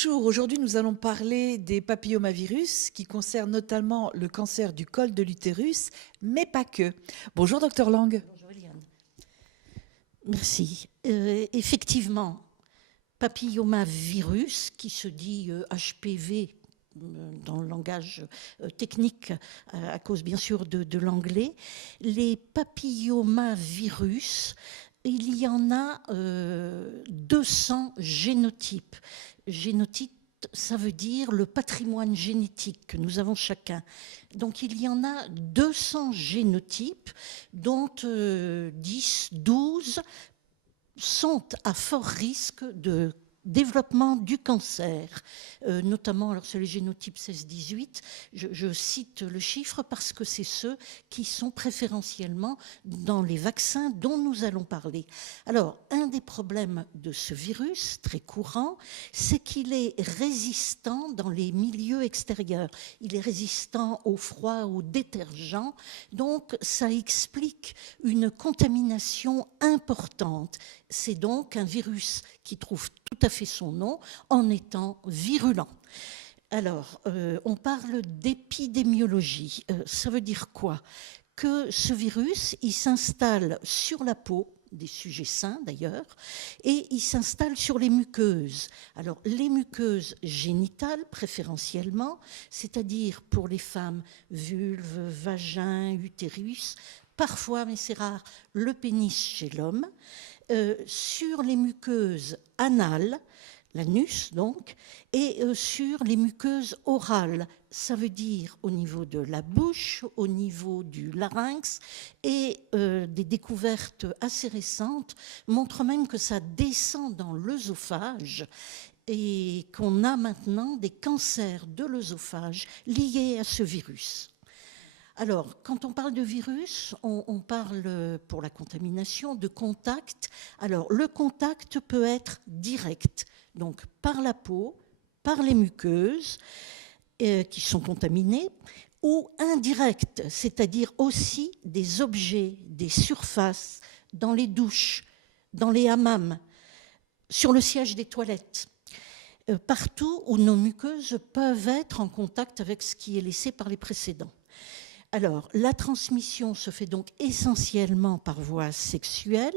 Bonjour, aujourd'hui nous allons parler des papillomavirus qui concernent notamment le cancer du col de l'utérus, mais pas que. Bonjour docteur Lang. Bonjour Eliane. Merci. Effectivement, papillomavirus, qui se dit HPV dans le langage technique, à cause bien sûr de l'anglais, les papillomavirus, il y en a 200 génotypes. Génotype, ça veut dire le patrimoine génétique que nous avons chacun. Donc il y en a 200 génotypes, dont 10, 12 sont à fort risque de développement du cancer, notamment alors sur les génotypes 16-18. Je cite le chiffre parce que c'est ceux qui sont préférentiellement dans les vaccins dont nous allons parler. Alors, un des problèmes de ce virus, très courant, c'est qu'il est résistant dans les milieux extérieurs. Il est résistant au froid, aux détergents. Donc, ça explique une contamination importante. C'est donc un virus qui trouve tout à fait son nom en étant virulent. Alors, on parle d'épidémiologie. Ça veut dire quoi? Que ce virus, il s'installe sur la peau, des sujets sains d'ailleurs, et il s'installe sur les muqueuses. Alors, les muqueuses génitales, préférentiellement, c'est-à-dire pour les femmes, vulve, vagin, utérus, parfois, mais c'est rare, le pénis chez l'homme. Sur les muqueuses anales, l'anus donc, et sur les muqueuses orales. Ça veut dire au niveau de la bouche, au niveau du larynx, et des découvertes assez récentes montrent même que ça descend dans l'œsophage et qu'on a maintenant des cancers de l'œsophage liés à ce virus. Alors, quand on parle de virus, on parle pour la contamination de contact. Alors, le contact peut être direct, donc par la peau, par les muqueuses qui sont contaminées, ou indirect, c'est-à-dire aussi des objets, des surfaces, dans les douches, dans les hammams, sur le siège des toilettes. Partout où nos muqueuses peuvent être en contact avec ce qui est laissé par les précédents. Alors, la transmission se fait donc essentiellement par voie sexuelle,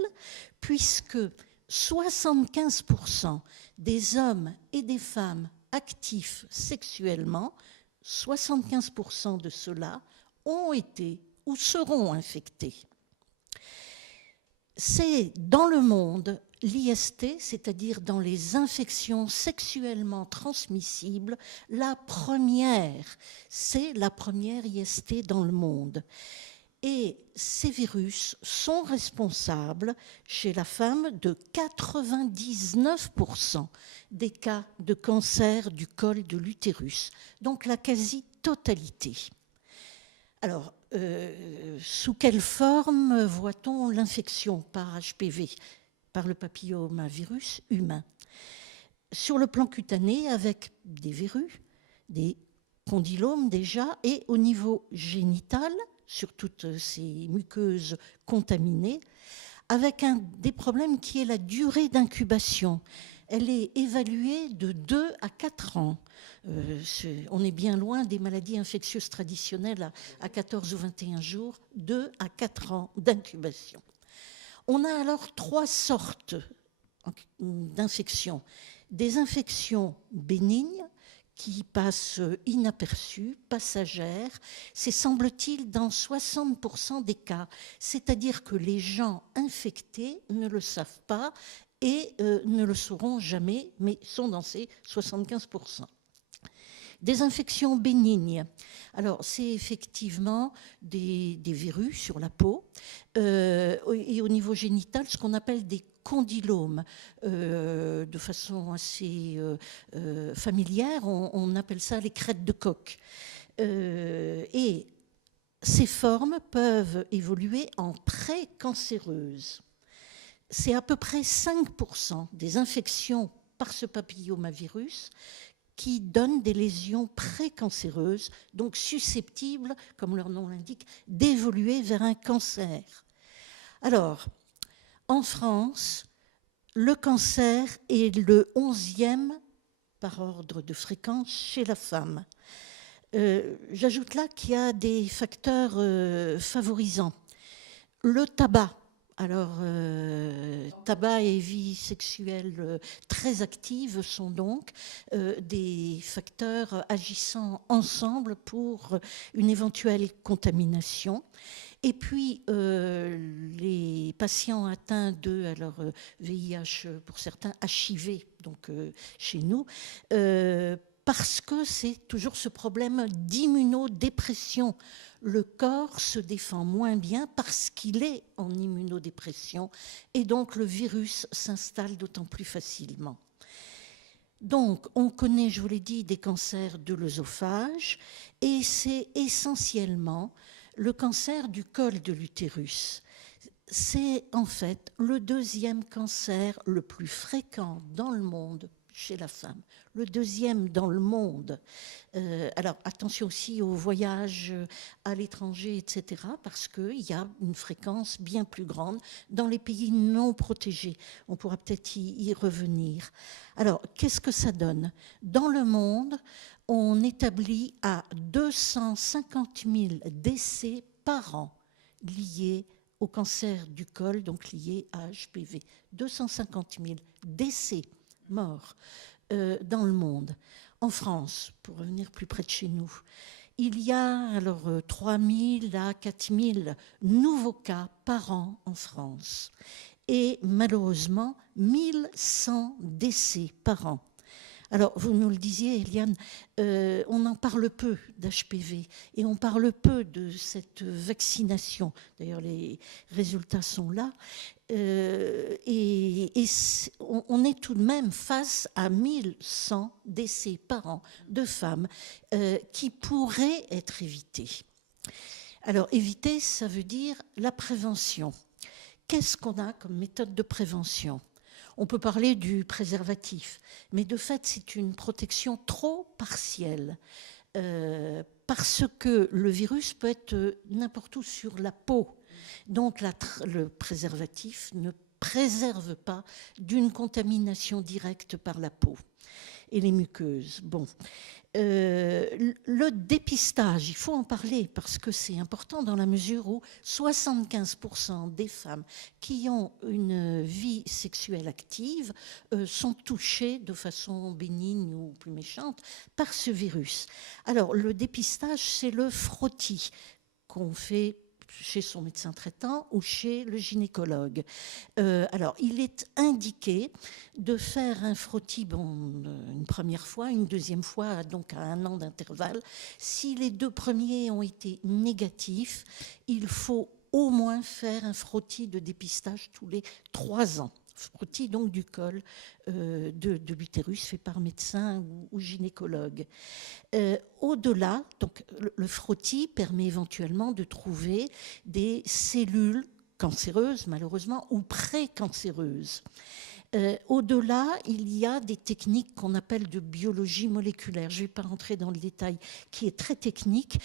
puisque 75% des hommes et des femmes actifs sexuellement, 75% de ceux-là ont été ou seront infectés. C'est dans le monde l'IST, c'est-à-dire dans les infections sexuellement transmissibles, la première. C'est la première IST dans le monde. Et ces virus sont responsables chez la femme de 99% des cas de cancer du col de l'utérus, donc la quasi-totalité. Alors, sous quelle forme voit-on l'infection par HPV, par le papillomavirus humain? Sur le plan cutané, avec des verrues, des condylomes déjà, et au niveau génital, sur toutes ces muqueuses contaminées, avec un des problèmes qui est la durée d'incubation. Elle est évaluée de 2 à 4 ans. On est bien loin des maladies infectieuses traditionnelles à 14 ou 21 jours, 2 à 4 ans d'incubation. On a alors 3 sortes d'infections. Des infections bénignes qui passent inaperçues, passagères. C'est, semble-t-il, dans 60% des cas. C'est-à-dire que les gens infectés ne le savent pas et ne le sauront jamais, mais sont dans ces 75%. Des infections bénignes. Alors, c'est effectivement des verrues sur la peau et au niveau génital, ce qu'on appelle des condylomes. De façon assez familière, on appelle ça les crêtes de coq. Et ces formes peuvent évoluer en précancéreuses. C'est à peu près 5% des infections par ce papillomavirus qui donnent des lésions précancéreuses, donc susceptibles, comme leur nom l'indique, d'évoluer vers un cancer. Alors, en France, le cancer est le 11e par ordre de fréquence chez la femme. J'ajoute là qu'il y a des facteurs favorisants. Le tabac. Alors, tabac et vie sexuelle très active sont donc des facteurs agissant ensemble pour une éventuelle contamination. Et puis, les patients atteints de, alors VIH pour certains, HIV, donc chez nous, parce que c'est toujours ce problème d'immunodépression. Le corps se défend moins bien parce qu'il est en immunodépression et donc le virus s'installe d'autant plus facilement. Donc, on connaît, je vous l'ai dit, des cancers de l'œsophage et c'est essentiellement le cancer du col de l'utérus. C'est en fait le deuxième cancer le plus fréquent dans le monde chez la femme, le deuxième dans le monde. Alors attention aussi aux voyages à l'étranger, etc., parce qu'il y a une fréquence bien plus grande dans les pays non protégés. On pourra peut-être y revenir. Alors, qu'est-ce que ça donne? Dans le monde, on établit à 250 000 décès par an liés au cancer du col, donc liés à HPV. 250 000 décès morts dans le monde. En France, pour revenir plus près de chez nous, il y a alors 3 000 à 4 000 nouveaux cas par an en France et malheureusement 1 100 décès par an. Alors, vous nous le disiez, Eliane, on en parle peu d'HPV et on parle peu de cette vaccination. D'ailleurs, les résultats sont là. Et on est tout de même face à 1 100 décès par an de femmes qui pourraient être évités. Alors, éviter, ça veut dire la prévention. Qu'est-ce qu'on a comme méthode de prévention ? On peut parler du préservatif, mais de fait, c'est une protection trop partielle parce que le virus peut être n'importe où sur la peau. Donc, le préservatif ne préserve pas d'une contamination directe par la peau et les muqueuses. Bon. Le dépistage, il faut en parler parce que c'est important dans la mesure où 75% des femmes qui ont une vie sexuelle active sont touchées de façon bénigne ou plus méchante par ce virus. Alors, le dépistage, c'est le frottis qu'on fait chez son médecin traitant ou chez le gynécologue. Alors, il est indiqué de faire un frottis une première fois, une deuxième fois, donc à 1 an d'intervalle. Si les 2 premiers ont été négatifs, il faut au moins faire un frottis de dépistage tous les 3 ans. Frottis donc du col de l'utérus fait par médecin ou gynécologue. Au-delà, donc le frottis permet éventuellement de trouver des cellules cancéreuses, malheureusement, ou précancéreuses. Au-delà, il y a des techniques qu'on appelle de biologie moléculaire. Je ne vais pas rentrer dans le détail, qui est très technique.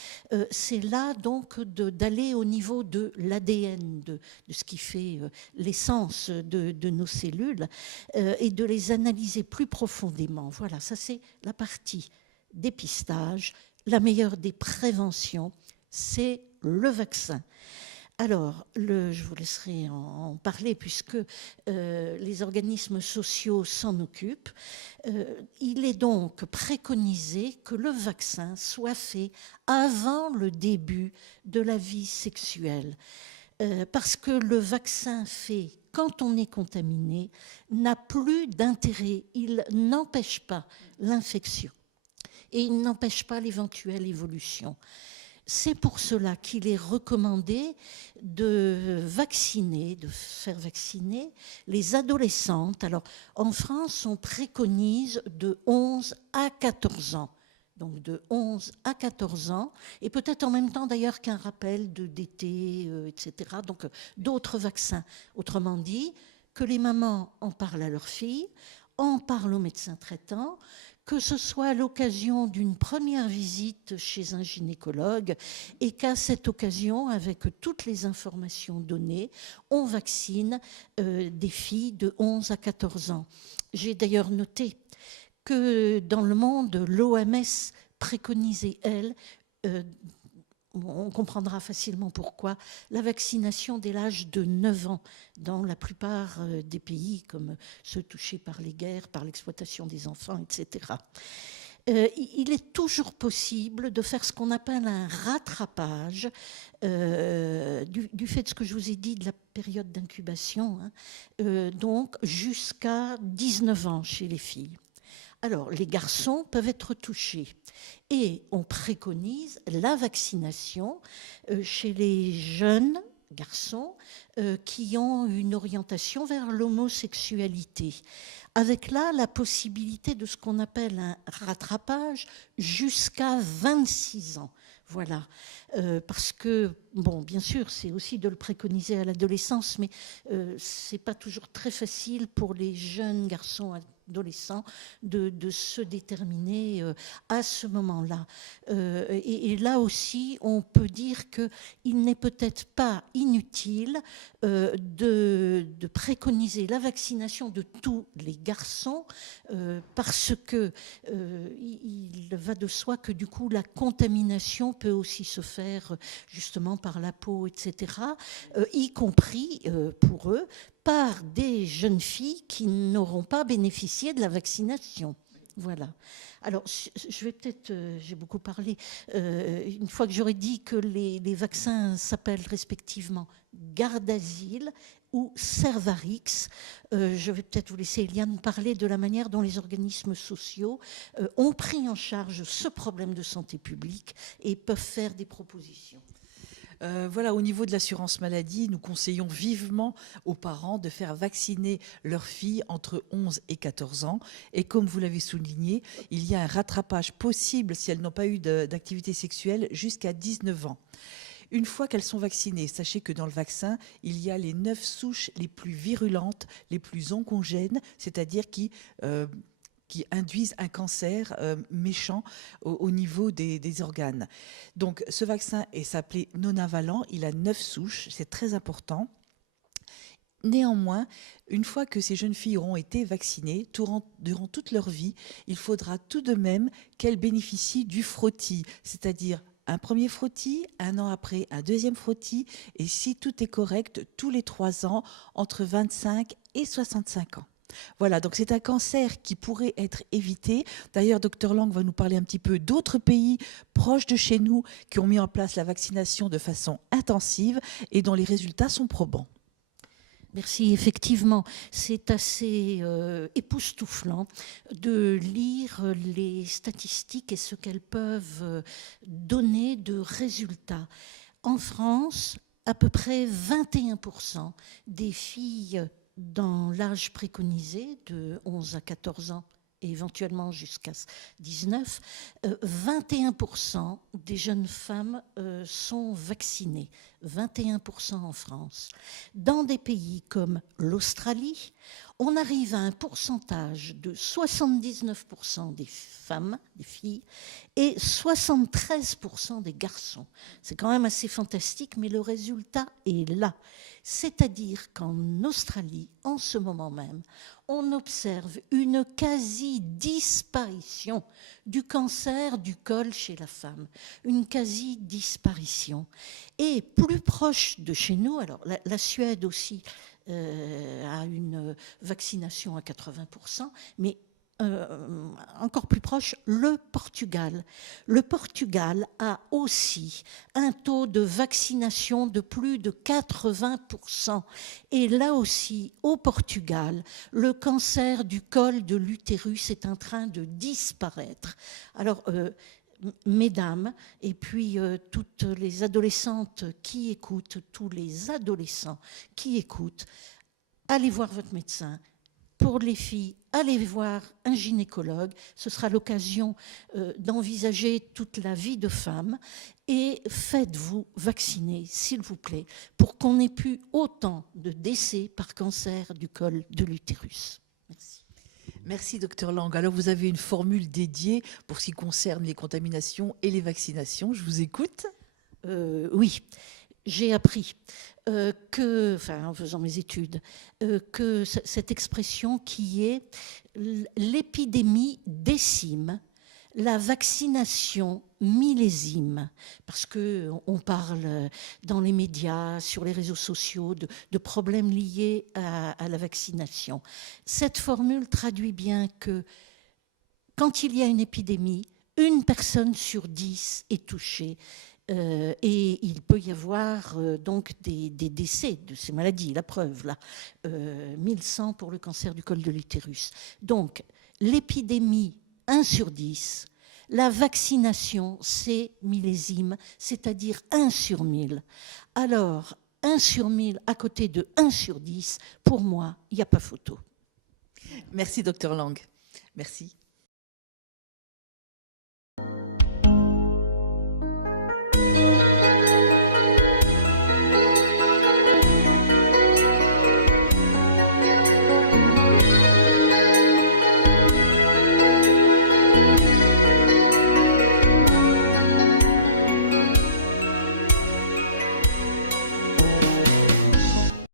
C'est là donc d'aller au niveau de l'ADN, de ce qui fait l'essence de nos cellules, et de les analyser plus profondément. Voilà, ça c'est la partie dépistage. La meilleure des préventions, c'est le vaccin. Alors, je vous laisserai en parler puisque les organismes sociaux s'en occupent. Il est donc préconisé que le vaccin soit fait avant le début de la vie sexuelle. Parce que le vaccin fait quand on est contaminé n'a plus d'intérêt. Il n'empêche pas l'infection et il n'empêche pas l'éventuelle évolution. C'est pour cela qu'il est recommandé de faire vacciner les adolescentes. Alors, en France, on préconise de 11 à 14 ans. Donc, de 11 à 14 ans. Et peut-être en même temps, d'ailleurs, qu'un rappel d'été, etc. Donc, d'autres vaccins. Autrement dit, que les mamans en parlent à leurs filles, en parlent aux médecins traitants, que ce soit à l'occasion d'une première visite chez un gynécologue et qu'à cette occasion, avec toutes les informations données, on vaccine des filles de 11 à 14 ans. J'ai d'ailleurs noté que dans le monde, l'OMS préconisait, elle, on comprendra facilement pourquoi, la vaccination dès l'âge de 9 ans dans la plupart des pays, comme ceux touchés par les guerres, par l'exploitation des enfants, etc. Il est toujours possible de faire ce qu'on appelle un rattrapage du fait de ce que je vous ai dit de la période d'incubation, hein, donc jusqu'à 19 ans chez les filles. Alors, les garçons peuvent être touchés et on préconise la vaccination chez les jeunes garçons qui ont une orientation vers l'homosexualité, avec là la possibilité de ce qu'on appelle un rattrapage jusqu'à 26 ans. Voilà, parce que, bon, bien sûr, c'est aussi de le préconiser à l'adolescence, mais c'est pas toujours très facile pour les jeunes garçons adolescents de se déterminer à ce moment-là. Et là aussi, on peut dire qu'il n'est peut-être pas inutile de préconiser la vaccination de tous les garçons parce que il va de soi que du coup la contamination peut aussi se faire justement par la peau, etc., y compris pour eux par des jeunes filles qui n'auront pas bénéficié de la vaccination. Voilà. Alors, je vais peut-être, j'ai beaucoup parlé, une fois que j'aurai dit que les vaccins s'appellent respectivement Gardasil ou Cervarix, je vais peut-être vous laisser, Eliane, parler de la manière dont les organismes sociaux ont pris en charge ce problème de santé publique et peuvent faire des propositions. Voilà, au niveau de l'assurance maladie, nous conseillons vivement aux parents de faire vacciner leurs filles entre 11 et 14 ans. Et comme vous l'avez souligné, il y a un rattrapage possible si elles n'ont pas eu d'activité sexuelle jusqu'à 19 ans. Une fois qu'elles sont vaccinées, sachez que dans le vaccin, il y a les 9 souches les plus virulentes, les plus oncogènes, c'est-à-dire qui induisent un cancer méchant au niveau des organes. Donc ce vaccin est s'appelé non-avalent, il a 9 souches, c'est très important. Néanmoins, une fois que ces jeunes filles auront été vaccinées, durant toute leur vie, il faudra tout de même qu'elles bénéficient du frottis, c'est-à-dire un premier frottis, un an après un deuxième frottis, et si tout est correct, tous les 3 ans, entre 25 et 65 ans. Voilà, donc c'est un cancer qui pourrait être évité. D'ailleurs, Dr Lang va nous parler un petit peu d'autres pays proches de chez nous qui ont mis en place la vaccination de façon intensive et dont les résultats sont probants. Merci, effectivement, c'est assez époustouflant de lire les statistiques et ce qu'elles peuvent donner de résultats. En France, à peu près 21% des filles dans l'âge préconisé de 11 à 14 ans et éventuellement jusqu'à 19, 21% des jeunes femmes sont vaccinées, 21% en France. Dans des pays comme l'Australie, on arrive à un pourcentage de 79% des femmes, des filles, et 73% des garçons. C'est quand même assez fantastique, mais le résultat est là. C'est-à-dire qu'en Australie, en ce moment même, on observe une quasi-disparition du cancer du col chez la femme. Une quasi-disparition. Et plus proche de chez nous, alors la Suède aussi a une vaccination à 80%, mais encore plus proche, le Portugal. Le Portugal a aussi un taux de vaccination de plus de 80%. Et là aussi, au Portugal, le cancer du col de l'utérus est en train de disparaître. Alors, mesdames, et puis toutes les adolescentes qui écoutent, tous les adolescents qui écoutent, allez voir votre médecin. Pour les filles, allez voir un gynécologue. Ce sera l'occasion d'envisager toute la vie de femme. Et faites-vous vacciner, s'il vous plaît, pour qu'on n'ait plus autant de décès par cancer du col de l'utérus. Merci. Merci, Dr Lang. Alors, vous avez une formule dédiée pour ce qui concerne les contaminations et les vaccinations. Je vous écoute. Oui. j'ai appris en faisant mes études, que cette expression qui est l'épidémie décime, la vaccination millésime, parce qu'on parle dans les médias, sur les réseaux sociaux, de problèmes liés à la vaccination. Cette formule traduit bien que quand il y a une épidémie, une personne sur 10 est touchée. Et il peut y avoir donc des décès de ces maladies, la preuve là, 1100 pour le cancer du col de l'utérus. Donc l'épidémie 1 sur 10, la vaccination c'est millésime, c'est-à-dire 1 sur 1000. Alors 1 sur 1000 à côté de 1 sur 10, pour moi, il n'y a pas photo. Merci, docteur Lang. Merci.